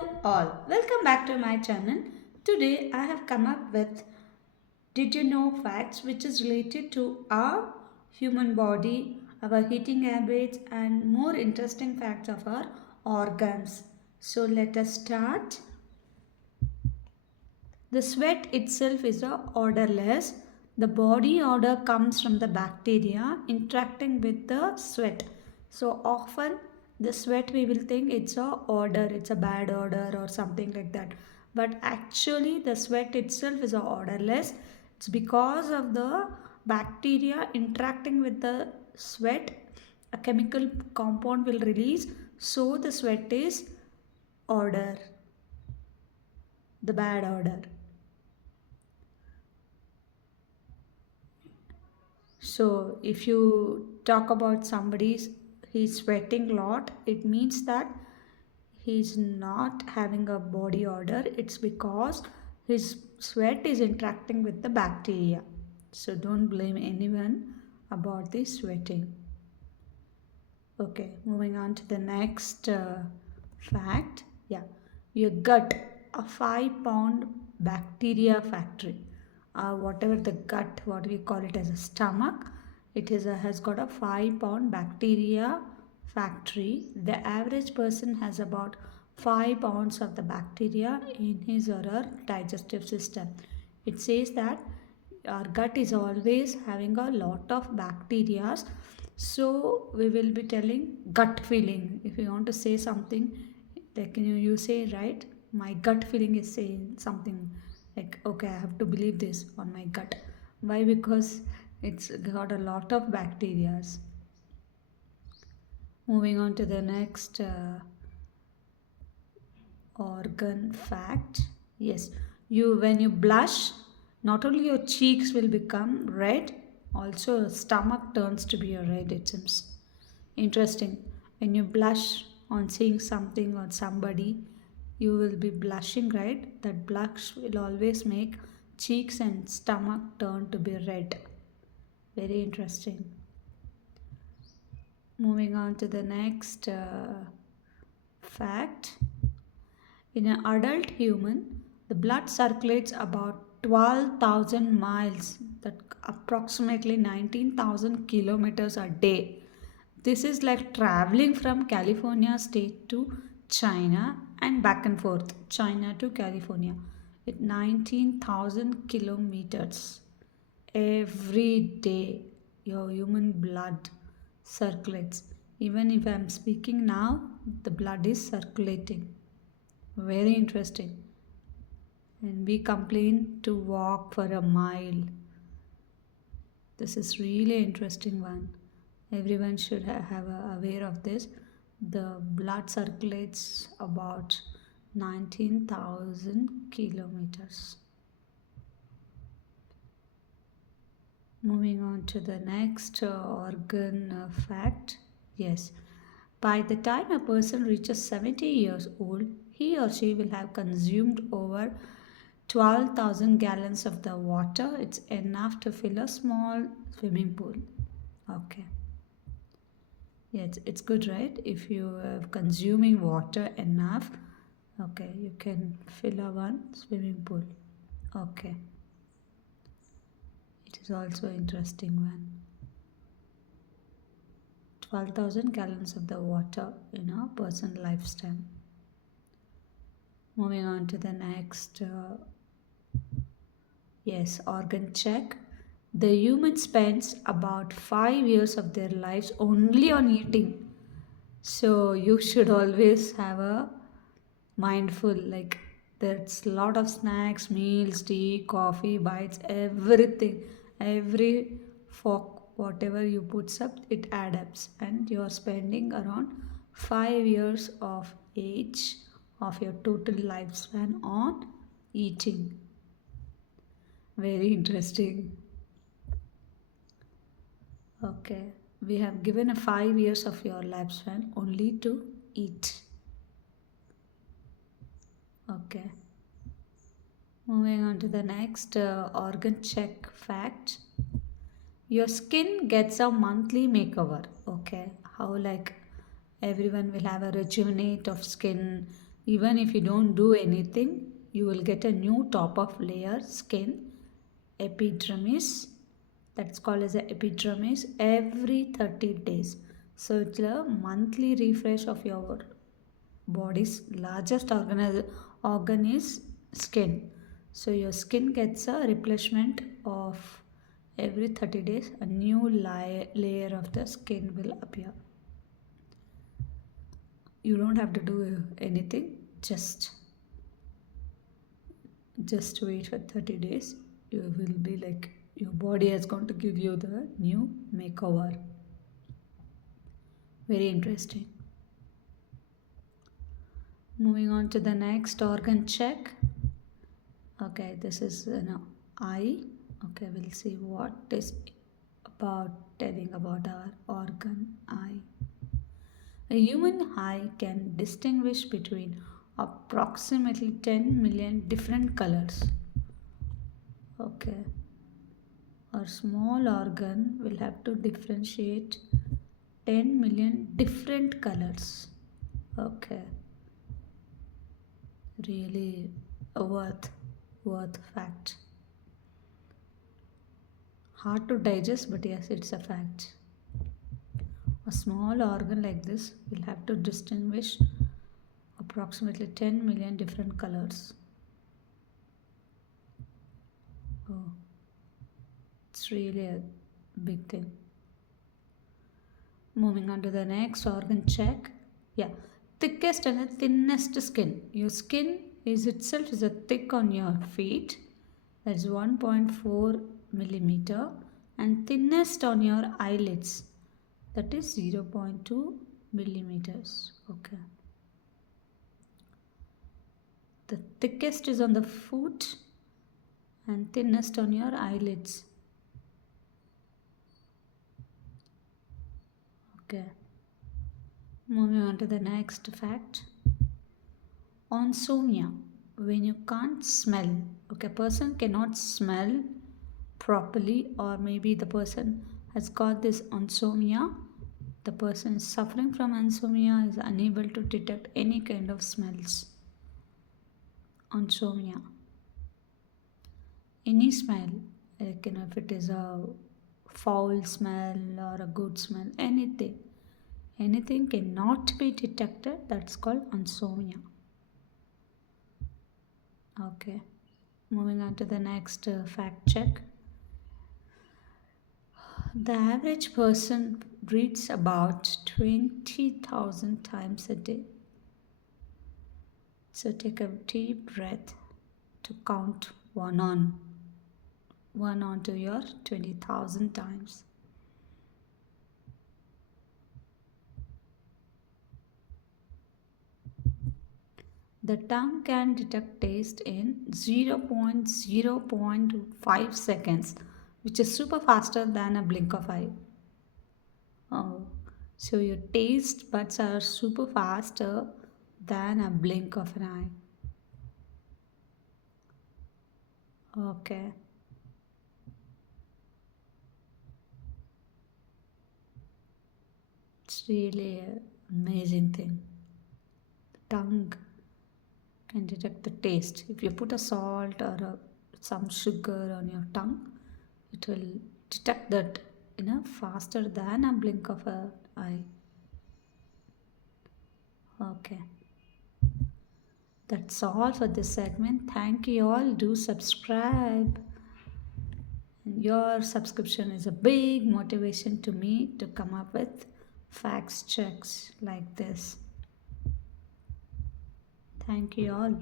all, welcome back to my channel. Today I have come up with did you know facts which is related to our human body, our eating habits and more interesting facts of our organs. So let us start. The sweat itself is a odorless. The body odor comes from the bacteria interacting with the sweat. So often the sweat we will think it's a odor, it's a bad odor or something like that. But actually the sweat itself is a odorless. It's because of the bacteria interacting with the sweat. A chemical compound will release. So the sweat is odor, the bad odor. So if you talk about somebody's he's sweating a lot, it means that he's not having a body odor. It's because his sweat is interacting with the bacteria. So don't blame anyone about the sweating. Okay, moving on to the next fact. Yeah, your gut, a 5 pound bacteria factory. Whatever the gut, what we call it as a stomach, has got a 5 pound bacteria factory. The average person has about 5 pounds of the bacteria in his or her digestive system. It says that our gut is always having a lot of bacteria, so we will be telling gut feeling. If you want to say something, like you say, right, my gut feeling is saying something, like okay, I have to believe this on my gut. Why? Because it's got a lot of bacteria. Moving on to the next organ fact. Yes, you when you blush, not only your cheeks will become red, also your stomach turns to be a red, it seems. Interesting. When you blush on seeing something or somebody, you will be blushing, right? That blush will always make cheeks and stomach turn to be red. Very interesting. Moving on to the next fact. In an adult human, the blood circulates about 12,000 miles, that approximately 19,000 kilometers a day. This is like traveling from California state to China and back and forth, China to California, at 19,000 kilometers. Every day, your human blood circulates. Even if I am speaking now, the blood is circulating. Very interesting. And we complain to walk for a mile. This is really interesting one. Everyone should have aware of this. The blood circulates about 19,000 kilometers. Moving on to the next organ fact. Yes, by the time a person reaches 70 years old, he or she will have consumed over 12,000 gallons of the water. It's enough to fill a small swimming pool. Okay. Yeah, it's good, right? If you are consuming water enough, okay, you can fill a one swimming pool. Okay. It is also interesting one. 12,000 gallons of the water in a person lifespan. Moving on to the next, yes, organ check. The human spends about 5 years of their lives only on eating. So you should always have a mindful, like there's a lot of snacks, meals, tea, coffee, bites, everything. Every fork, whatever you put up, it adds up. And you are spending around 5 years of age of your total lifespan on eating. Very interesting. Okay, we have given a 5 years of your lifespan only to eat. Okay, moving on to the next organ check fact. Your skin gets a monthly makeover. Okay, how like everyone will have a rejuvenate of skin. Even if you don't do anything, you will get a new top of layer skin, epidermis, that's called as a epidermis, every 30 days. So it's a monthly refresh of your body's largest organ is skin. So your skin gets a replenishment of every 30 days, a new layer of the skin will appear. You don't have to do anything, just wait for 30 days. You will be like your body is going to give you the new makeover. Very interesting. Moving on to the next organ check. Okay, this is an eye. Okay, we'll see what is about telling about our organ eye. A human eye can distinguish between approximately 10 million different colors. Okay, our small organ will have to differentiate 10 million different colors. Okay, really a worth fact. Hard to digest, but yes, it's a fact. A small organ like this will have to distinguish approximately 10 million different colors. Oh, it's really a big thing. Moving on to the next organ check. Yeah, thickest and the thinnest skin. Your skin is itself is a thick on your feet. That's 1.4 millimeter, and thinnest on your eyelids. That is 0.2 millimeters. Okay. The thickest is on the foot and thinnest on your eyelids. Okay. Moving on to the next fact. Onsomnia. When you can't smell, okay, a person cannot smell properly, or maybe the person has got this onsomnia. The person is suffering from insomnia, is unable to detect any kind of smells. Insomnia. Any smell, like if it is a foul smell or a good smell, anything cannot be detected. That's called insomnia. Okay, moving on to the next fact check. The average person reads about 20,000 times a day. So take a deep breath to count one onto your 20,000 times. The tongue can detect taste in 0.0.5 seconds, which is super faster than a blink of eye. Oh, so your taste buds are super faster than a blink of an eye. Okay. It's really an amazing thing. The tongue can detect the taste. If you put a salt or some sugar on your tongue, it will detect that faster than a blink of an eye. Okay, that's all for this segment. Thank you all. Do subscribe. And your subscription is a big motivation to me to come up with facts checks like this. Thank you all.